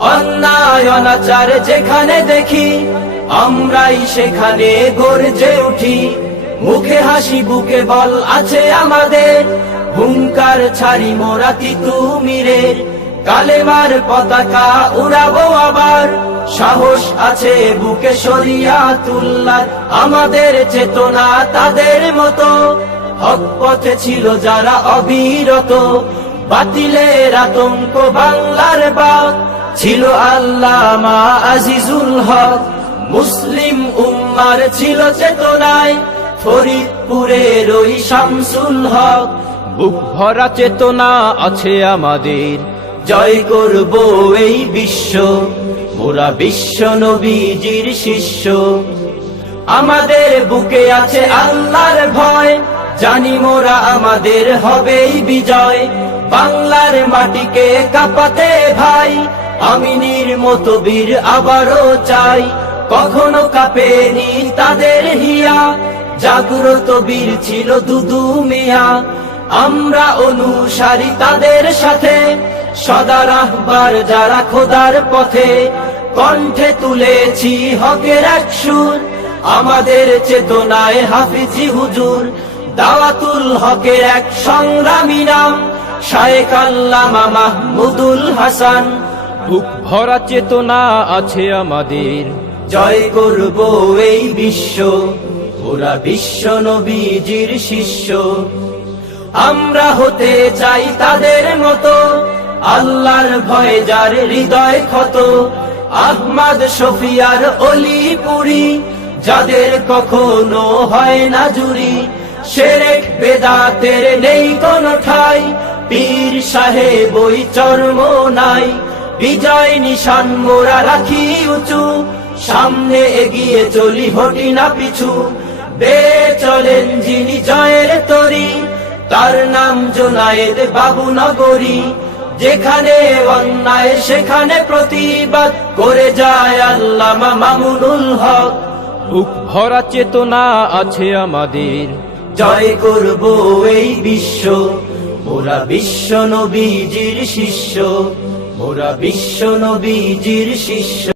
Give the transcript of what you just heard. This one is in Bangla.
অন্যায়, অনাচার যেখানে দেখি, আমরাই সেখানে গর্জে উঠি। মুখে হাসি, বুকে বল আছে আমাদের। হুঙ্কার ছাড়ি মোরা তিতুমিরের কালেমার পতাকা উড়াবো আবার। সাহস আছে বুকে সরিয়া তুল্লার আমাদের চেতনা তাদের মতো। হক পথে ছিল যারা অবিরত। বাতিলের আতঙ্ক বাংলার বাদ ছিল আল্লামা আজিজুল হক। মুসলিম উম্মার ছিল চেতনায়, ফরিদপুরের ওই শামসুল হক। বুক ভরা চেতনা আছে আমাদের, জয় করব এই বিশ্ব। মোরা বিশ্ব নবীজির শিষ্য। আমাদের বুকে আছে আল্লাহর ভয়, জানি মোরা আমাদের হবেই বিজয়। বাংলার মাটিকে কাপাতে ভাই আমিনীর মতো বীর আবারও চাই, কখনো কাঁপেনি তাদের হিয়া। জাগ্রত বীর ছিল দুদু মিয়া। আমরা অনুসারী তাদের সাথে, সদা রাহবার যারা খোদার পথে। কণ্ঠে তুলেছি হকের এক সুর, আমাদের চেতনায় হাফিজি হুজুর। দাওয়াতুল হকের এক সংগ্রামী নাম, শায়েক আল্লামা মাহমুদুল হাসান। বুক ভরা চেতনা আছে আমাদের। জয় করব এই বিশ্ব ওরা বিশ্ব, নবীজির শিষ্য। আমরা হতে চাই তাদের মতো, আল্লাহর ভয়ে যার হৃদয় ক্ষত। আহমদ, শফিয়ার, অলিপুরি, যাদের কখনো হয় না জুরি। সেরেক বেদাতের নেই কোনো ঠাই, পীর সাহেব ওই চর্ম নাই। বিজয় নিশান মোরা রাখি উঁচু। সামনে এগিয়ে চলি হটি না পিছু। বে চলেন যিনি জয়ের তরি তার নাম জোনায়েদ বাবু নগরী। যেখানে অন্যায় সেখানে প্রতিবাদ করে যায় আল্লামা মামুনুল হক। বুক ভরা চেতনা আছে আমাদের। জয় করব এই বিশ্ব। মোরা বিশ্ব নবীজির শিষ্য মোরা বিশ্ব নবীজির শিষ্য।